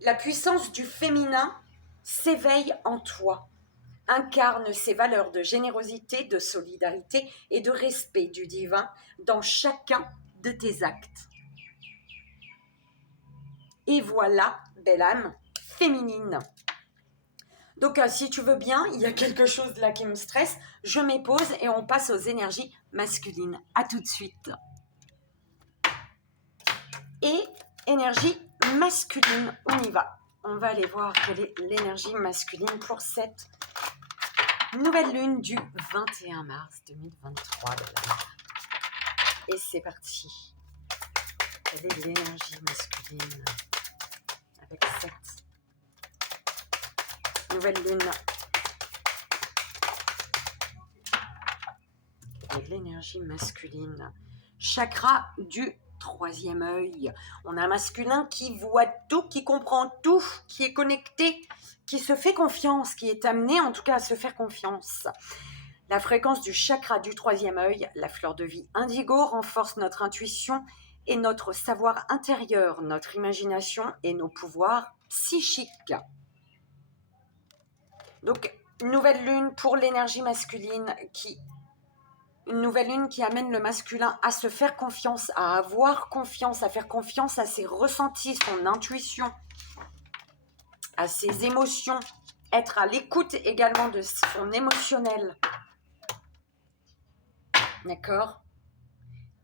La puissance du féminin s'éveille en toi, incarne ses valeurs de générosité, de solidarité et de respect du divin dans chacun de tes actes. Et voilà, belle âme féminine. Donc, si tu veux bien, il y a quelque chose là qui me stresse. Je m'épose et on passe aux énergies masculines. À tout de suite. Et énergie masculine, on y va. On va aller voir quelle est l'énergie masculine pour cette nouvelle lune du 21 mars 2023. Et c'est parti. Quelle est l'énergie masculine avec cette nouvelle lune? Quelle est l'énergie masculine? Chakra du troisième œil. On a un masculin qui voit tout, qui comprend tout, qui est connecté, qui se fait confiance, qui est amené en tout cas à se faire confiance. La fréquence du chakra du troisième œil, la fleur de vie indigo, renforce notre intuition et notre savoir intérieur, notre imagination et nos pouvoirs psychiques. Donc, nouvelle lune pour l'énergie masculine une nouvelle lune qui amène le masculin à se faire confiance, à avoir confiance, à faire confiance à ses ressentis, son intuition, à ses émotions, être à l'écoute également de son émotionnel. D'accord?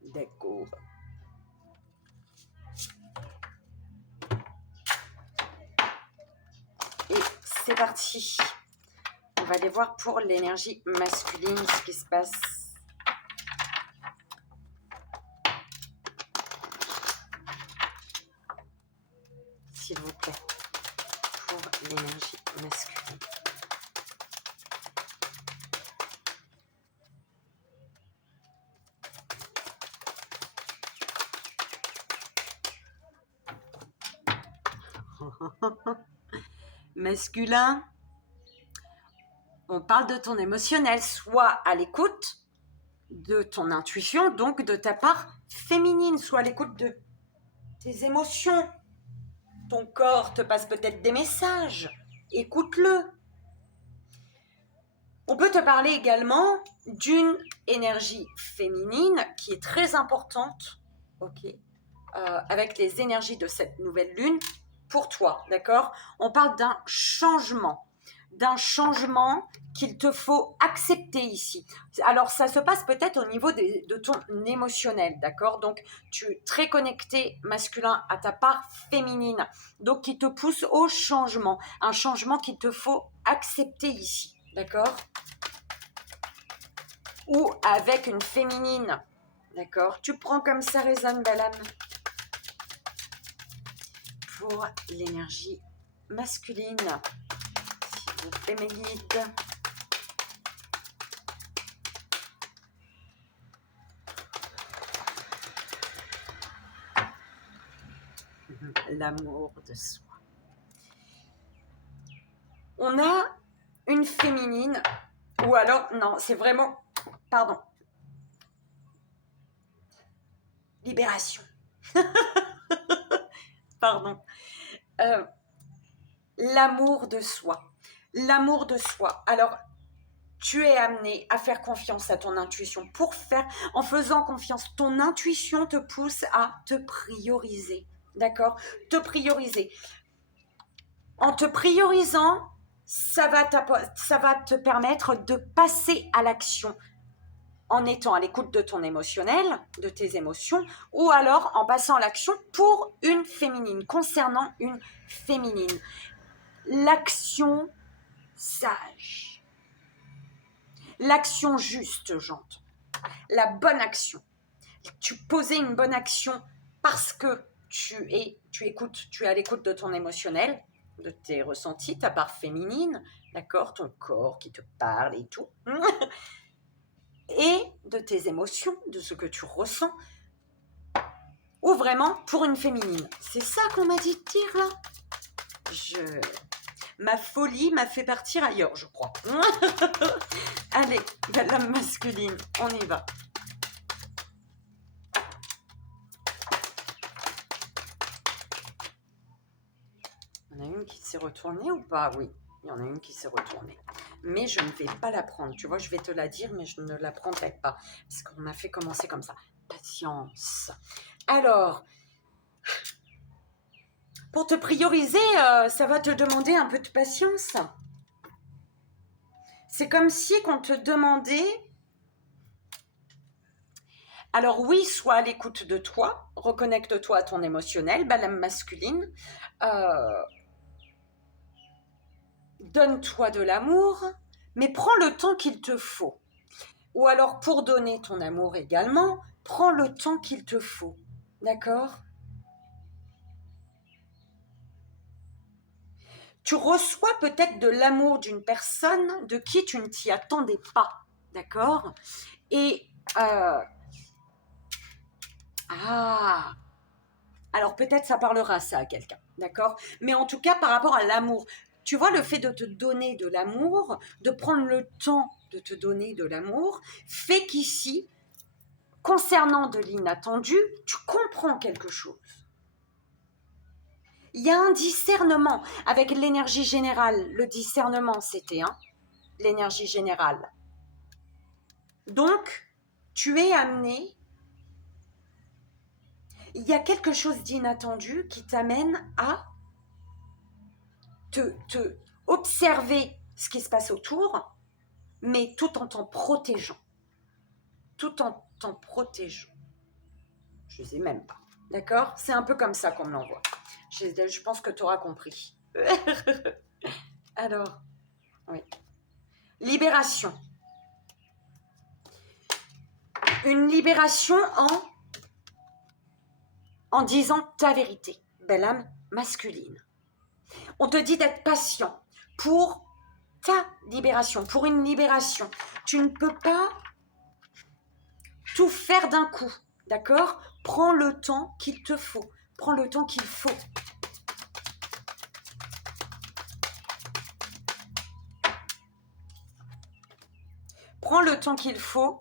D'accord. Et c'est parti. On va aller voir pour l'énergie masculine ce qui se passe. S'il vous plaît, pour l'énergie masculine. Masculin, on parle de ton émotionnel, soit à l'écoute de ton intuition, donc de ta part féminine, soit à l'écoute de tes émotions. Ton corps te passe peut-être des messages, écoute-le. On peut te parler également d'une énergie féminine qui est très importante, ok, avec les énergies de cette nouvelle lune pour toi, d'accord? On parle d'un changement. d'un changement qu'il te faut accepter ici. Alors, ça se passe peut-être au niveau de ton émotionnel, d'accord? Donc, tu es très connecté masculin à ta part féminine, donc qui te pousse au changement, un changement qu'il te faut accepter ici, d'accord? Ou avec une féminine, d'accord? Tu prends comme ça résonne, belle âme. Pour l'énergie masculine, s'il vous plaît, mes guides. L'amour de soi. On a une féminine, ou alors, non, c'est vraiment, pardon, libération. Pardon. L'amour de soi. L'amour de soi. Alors, tu es amené à faire confiance à ton intuition. En faisant confiance, ton intuition te pousse à te prioriser. D'accord? Te prioriser. En te priorisant, ça va te permettre de passer à l'action en étant à l'écoute de ton émotionnel, de tes émotions, ou alors en passant à l'action pour une féminine, concernant une féminine. L'action sage. L'action juste, j'entends. La bonne action. Tu posais une bonne action parce que tu es à l'écoute de ton émotionnel, de tes ressentis, ta part féminine, d'accord, ton corps qui te parle et tout, et de tes émotions, de ce que tu ressens, ou vraiment pour une féminine. C'est ça qu'on m'a dit de dire là. Ma folie m'a fait partir ailleurs, je crois. Allez, la masculine, on y va. Il y en a une qui s'est retournée ou pas? Oui, il y en a une qui s'est retournée. Mais je ne vais pas la prendre. Tu vois, je vais te la dire, mais je ne la prendrai pas. Parce qu'on m'a fait commencer comme ça. Patience. Alors, pour te prioriser, ça va te demander un peu de patience. C'est comme si qu'on te demandait... Alors oui, sois à l'écoute de toi, reconnecte-toi à ton émotionnel, la masculine, donne-toi de l'amour, mais prends le temps qu'il te faut. Ou alors pour donner ton amour également, prends le temps qu'il te faut, d'accord? Tu reçois peut-être de l'amour d'une personne de qui tu ne t'y attendais pas, d'accord? Et alors peut-être ça parlera ça à quelqu'un, d'accord? Mais en tout cas, par rapport à l'amour, tu vois, le fait de te donner de l'amour, de prendre le temps de te donner de l'amour, fait qu'ici, concernant de l'inattendu, tu comprends quelque chose. Il y a un discernement avec l'énergie générale. Le discernement, c'était l'énergie générale. Donc, tu es amené... Il y a quelque chose d'inattendu qui t'amène à te observer ce qui se passe autour, mais tout en t'en protégeant. Tout en t'en protégeant. Je ne sais même pas. D'accord? C'est un peu comme ça qu'on me l'envoie. Je pense que tu auras compris. Alors, oui. Libération. Une libération en disant ta vérité. Belle âme masculine. On te dit d'être patient pour ta libération, pour une libération. Tu ne peux pas tout faire d'un coup, d'accord? Prends le temps qu'il te faut. Prends le temps qu'il faut. Prends le temps qu'il faut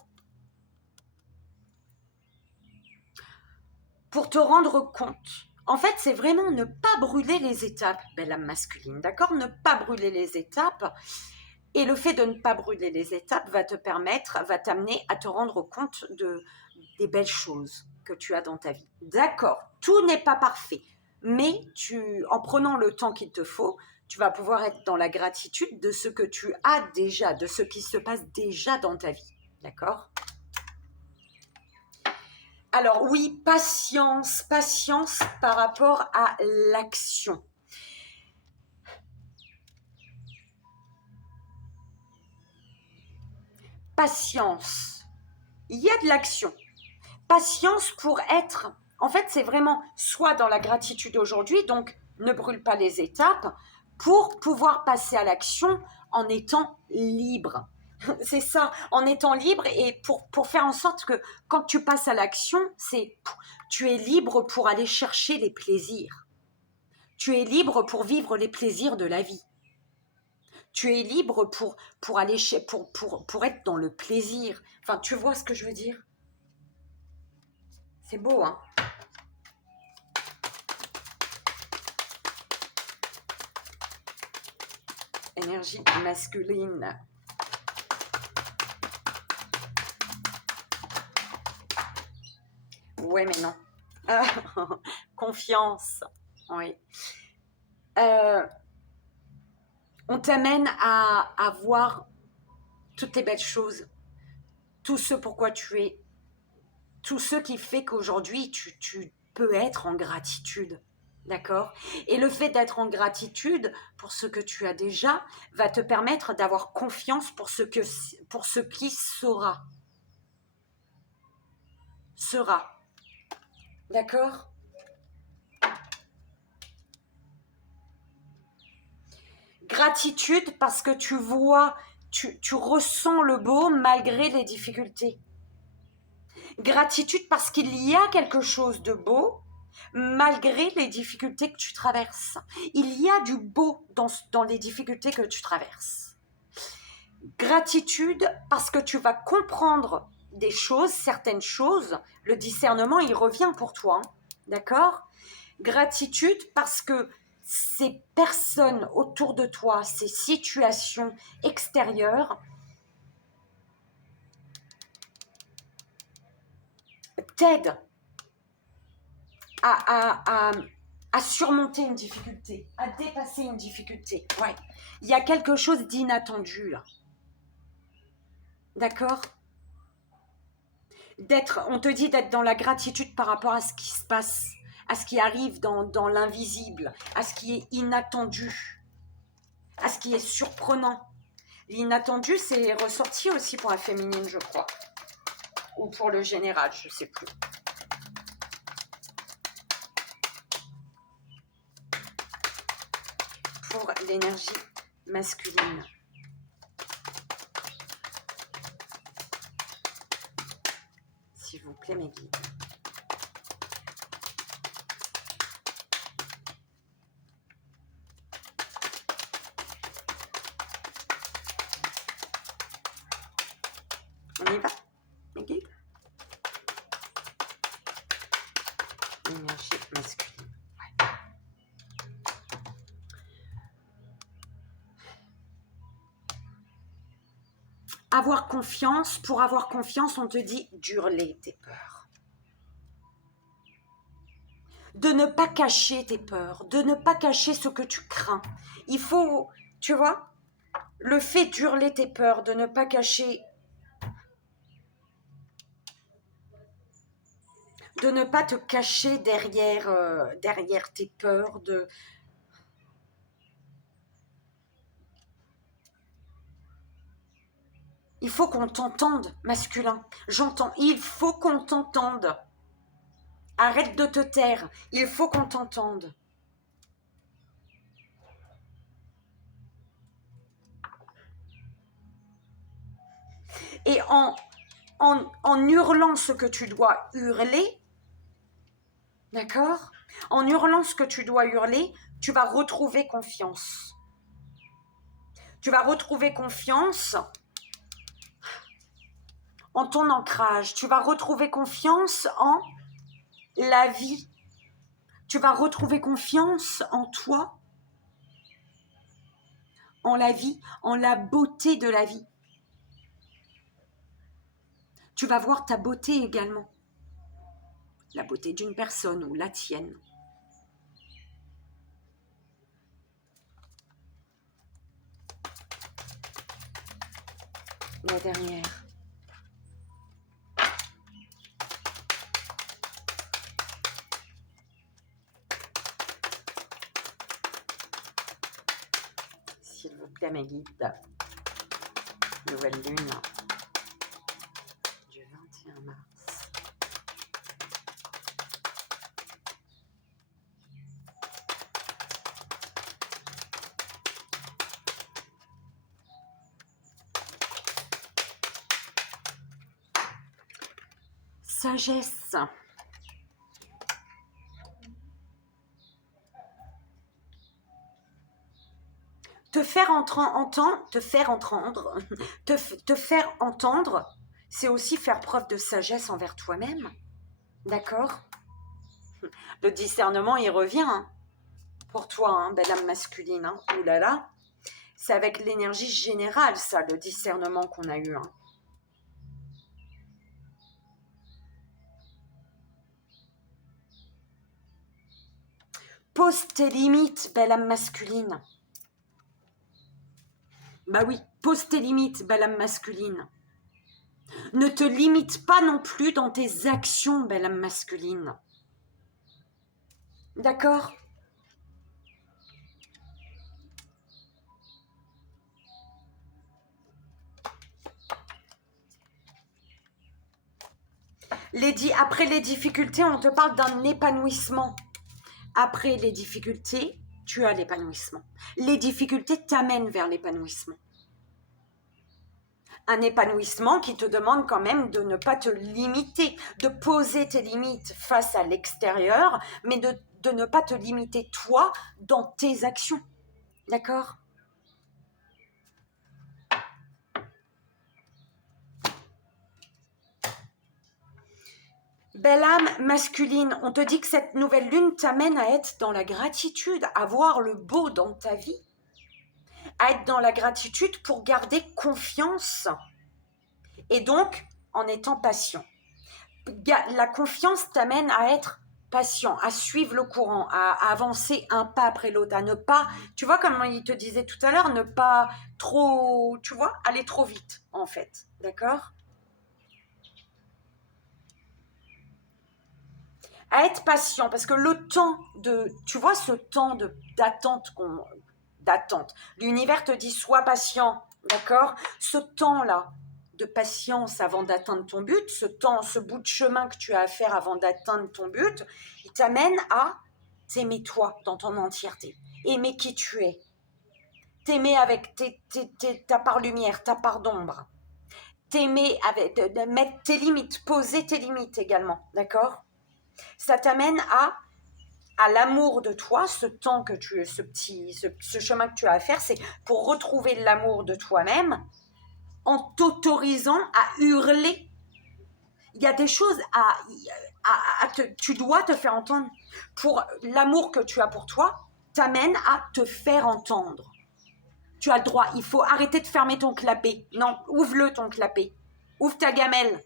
pour te rendre compte. En fait, c'est vraiment ne pas brûler les étapes, belle âme masculine, d'accord? Ne pas brûler les étapes. Et le fait de ne pas brûler les étapes va t'amener à te rendre compte des belles choses que tu as dans ta vie. D'accord, tout n'est pas parfait, mais en prenant le temps qu'il te faut, tu vas pouvoir être dans la gratitude de ce que tu as déjà, de ce qui se passe déjà dans ta vie. D'accord? Alors oui, patience, patience par rapport à l'action. Patience. Il y a de l'action. Patience pour être... En fait, c'est vraiment soit dans la gratitude aujourd'hui, donc ne brûle pas les étapes, pour pouvoir passer à l'action en étant libre. C'est ça, en étant libre et pour faire en sorte que quand tu passes à l'action, c'est tu es libre pour aller chercher les plaisirs. Tu es libre pour vivre les plaisirs de la vie. Tu es libre pour aller pour être dans le plaisir. Enfin, tu vois ce que je veux dire? C'est beau, hein? Énergie masculine. Ouais, mais non. Ah, confiance. Oui. On t'amène à voir toutes les belles choses, tout ce pourquoi tu es, tout ce qui fait qu'aujourd'hui tu peux être en gratitude. D'accord? Et le fait d'être en gratitude pour ce que tu as déjà va te permettre d'avoir confiance pour ce qui sera. Sera. D'accord? Gratitude parce que tu vois, tu ressens le beau malgré les difficultés. Gratitude parce qu'il y a quelque chose de beau malgré les difficultés que tu traverses. Il y a du beau dans les difficultés que tu traverses. Gratitude parce que tu vas comprendre des choses, certaines choses. Le discernement, il revient pour toi. Hein, d'accord? Gratitude parce que ces personnes autour de toi, ces situations extérieures, t'aident à surmonter une difficulté, à dépasser une difficulté. Ouais. Il y a quelque chose d'inattendu là. D'accord? On te dit d'être dans la gratitude par rapport à ce qui se passe, à ce qui arrive dans l'invisible, à ce qui est inattendu, à ce qui est surprenant. L'inattendu, c'est ressorti aussi pour la féminine, je crois. Ou pour le général, je ne sais plus. Pour l'énergie masculine. S'il vous plaît, mes guides. On y va, mes guides? Énergie masculine. Ouais. Avoir confiance, pour avoir confiance, on te dit d'hurler tes peurs. De ne pas cacher tes peurs, de ne pas cacher ce que tu crains. Il faut, tu vois, le fait d'hurler tes peurs, de ne pas cacher, de ne pas te cacher derrière tes peurs, Il faut qu'on t'entende, masculin. J'entends, il faut qu'on t'entende. Arrête de te taire, il faut qu'on t'entende. Et en hurlant ce que tu dois hurler, d'accord? En hurlant ce que tu dois hurler, tu vas retrouver confiance. Tu vas retrouver confiance en ton ancrage. Tu vas retrouver confiance en la vie. Tu vas retrouver confiance en toi, en la vie, en la beauté de la vie. Tu vas voir ta beauté également. La beauté d'une personne ou la tienne. La dernière. S'il vous plaît, mes guides. Nouvelle lune du 21 mars. Sagesse. Te faire entendre, te faire entendre, c'est aussi faire preuve de sagesse envers toi-même. D'accord? Le discernement, il revient hein, pour toi, hein, belle âme masculine. Hein. Ouh là là. C'est avec l'énergie générale, ça, le discernement qu'on a eu. Hein. Pose tes limites, belle âme masculine. Bah oui, pose tes limites, belle âme masculine. Ne te limite pas non plus dans tes actions, belle âme masculine. D'accord? Après les difficultés, on te parle d'un épanouissement. Après les difficultés, tu as l'épanouissement. Les difficultés t'amènent vers l'épanouissement. Un épanouissement qui te demande quand même de ne pas te limiter, de poser tes limites face à l'extérieur, mais de ne pas te limiter toi dans tes actions. D'accord ? Belle âme masculine, on te dit que cette nouvelle lune t'amène à être dans la gratitude, à voir le beau dans ta vie, à être dans la gratitude pour garder confiance et donc en étant patient. La confiance t'amène à être patient, à suivre le courant, à avancer un pas après l'autre, à ne pas, tu vois comme il te disait tout à l'heure, ne pas trop, tu vois, aller trop vite en fait, d'accord ? À être patient, parce que le temps de, tu vois ce temps d'attente, l'univers te dit sois patient, d'accord ? Ce temps-là de patience avant d'atteindre ton but, ce bout de chemin que tu as à faire avant d'atteindre ton but, il t'amène à t'aimer toi dans ton entièreté, aimer qui tu es, t'aimer avec ta part lumière, ta part d'ombre, t'aimer avec, de mettre tes limites, poser tes limites également, d'accord ? Ça t'amène à l'amour de toi, ce chemin que tu as à faire, c'est pour retrouver l'amour de toi-même en t'autorisant à hurler. Il y a des choses tu dois te faire entendre. Pour l'amour que tu as pour toi, t'amène à te faire entendre. Tu as le droit, il faut arrêter de fermer ton clapet. Non, ouvre-le ton clapet. Ouvre ta gamelle.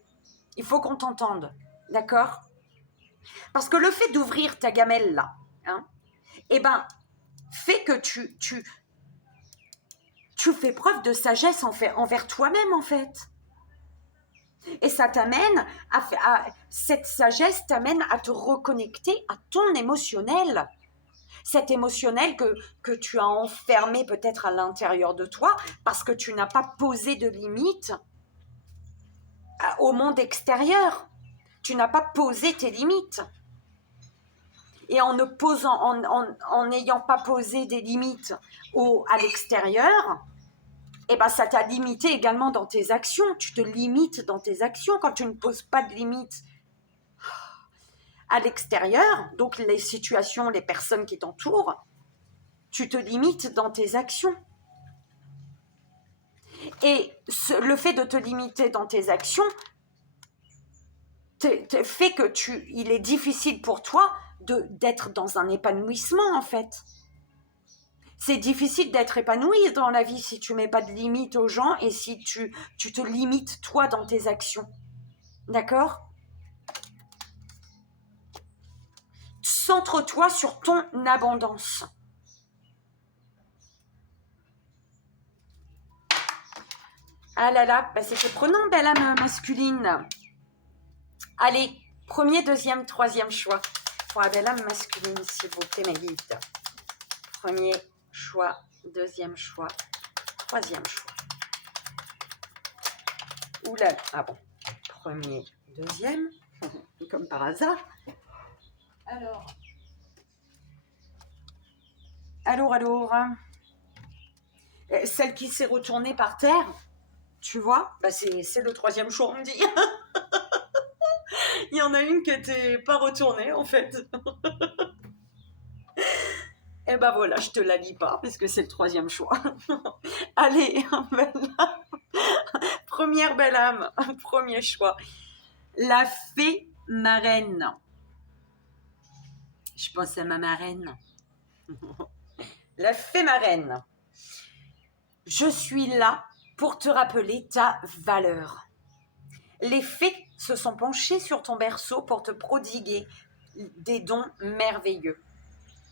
Il faut qu'on t'entende. D'accord ? Parce que le fait d'ouvrir ta gamelle là, hein, eh ben, fait que tu fais preuve de sagesse envers toi-même en fait. Et ça t'amène cette sagesse t'amène à te reconnecter à ton émotionnel. Cet émotionnel que tu as enfermé peut-être à l'intérieur de toi parce que tu n'as pas posé de limites au monde extérieur. Tu n'as pas posé tes limites. Et en n'ayant pas posé des limites à l'extérieur, eh ben ça t'a limité également dans tes actions. Tu te limites dans tes actions quand tu ne poses pas de limites à l'extérieur, donc les situations, les personnes qui t'entourent, tu te limites dans tes actions. Et le fait de te limiter dans tes actions fait que il est difficile pour toi d'être dans un épanouissement en fait. C'est difficile d'être épanoui dans la vie si tu mets pas de limites aux gens et si tu te limites toi dans tes actions. D'accord ? Centre-toi sur ton abondance. Ah là là, bah c'était prenant, belle âme masculine. Allez, premier, deuxième, troisième choix. Pour la belle âme masculine, s'il vous plaît, mes guides. Premier choix, deuxième choix, troisième choix. Oula, ah bon. Premier, deuxième, comme par hasard. Alors. Celle qui s'est retournée par terre, tu vois, bah c'est le troisième choix, on me dit. Il y en a une qui n'était pas retournée, en fait. Et ben voilà, je te la lis pas, parce que c'est le troisième choix. Allez, belle âme. Première belle âme, premier choix. La fée marraine. Je pense à ma marraine. La fée marraine. Je suis là pour te rappeler ta valeur. Les fées se sont penchées sur ton berceau pour te prodiguer des dons merveilleux.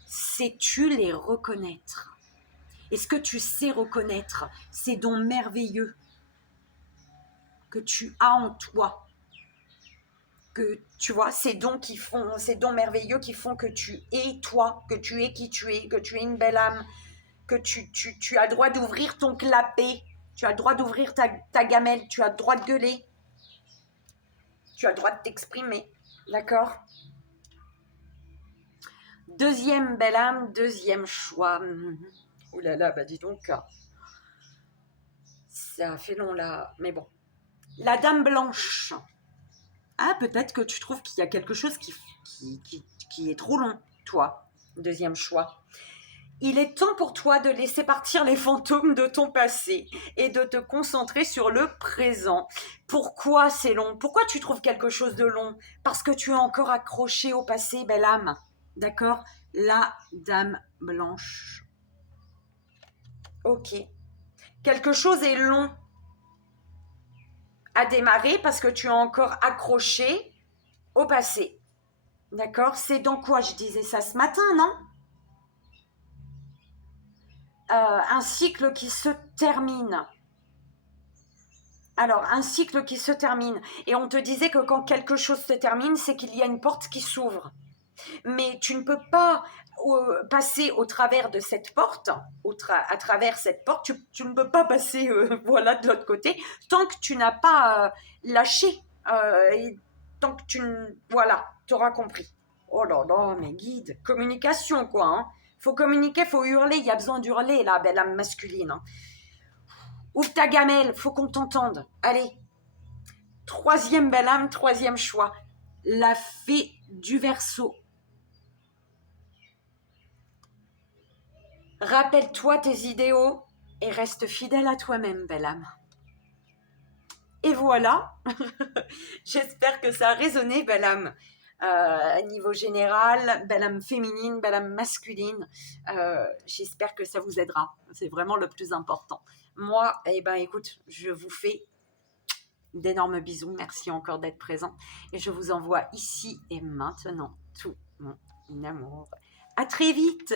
Sais-tu les reconnaître? Est-ce que tu sais reconnaître ces dons merveilleux que tu as en toi? Que tu vois, ces dons merveilleux qui font que tu es toi, que tu es qui tu es, que tu es une belle âme, que tu as le droit d'ouvrir ton clapet, tu as le droit d'ouvrir ta gamelle, tu as le droit de gueuler, tu as le droit de t'exprimer, d'accord? Deuxième belle âme, deuxième choix. Ouh là là, bah dis donc, ça fait long là, mais bon. La dame blanche. Ah, peut-être que tu trouves qu'il y a quelque chose qui est trop long, toi. Deuxième choix. Il est temps pour toi de laisser partir les fantômes de ton passé et de te concentrer sur le présent. Pourquoi c'est long? Pourquoi tu trouves quelque chose de long? Parce que tu es encore accroché au passé, belle âme. D'accord? La dame blanche. Ok. Quelque chose est long à démarrer parce que tu es encore accroché au passé. D'accord? C'est dans quoi je disais ça ce matin, non? Un cycle qui se termine. Alors, un cycle qui se termine. Et on te disait que quand quelque chose se termine, c'est qu'il y a une porte qui s'ouvre. Mais tu ne peux pas passer au travers de cette porte, à travers cette porte, tu ne peux pas passer voilà, de l'autre côté, tant que tu n'as pas lâché, et tant que voilà, tu auras compris. Oh là là, mes guides, communication quoi, hein. Faut communiquer, faut hurler, il y a besoin d'hurler là, belle âme masculine. Hein. Ouvre ta gamelle, faut qu'on t'entende. Allez, troisième belle âme, troisième choix, la fée du Verseau. Rappelle-toi tes idéaux et reste fidèle à toi-même, belle âme. Et voilà, j'espère que ça a résonné, belle âme. À niveau général, belle âme féminine, belle âme masculine. J'espère que ça vous aidera. C'est vraiment le plus important. Moi, eh ben, écoute, je vous fais d'énormes bisous. Merci encore d'être présent. Et je vous envoie ici et maintenant tout mon amour. À très vite.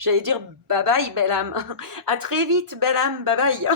J'allais dire bye bye, belle âme. À très vite, belle âme. Bye bye.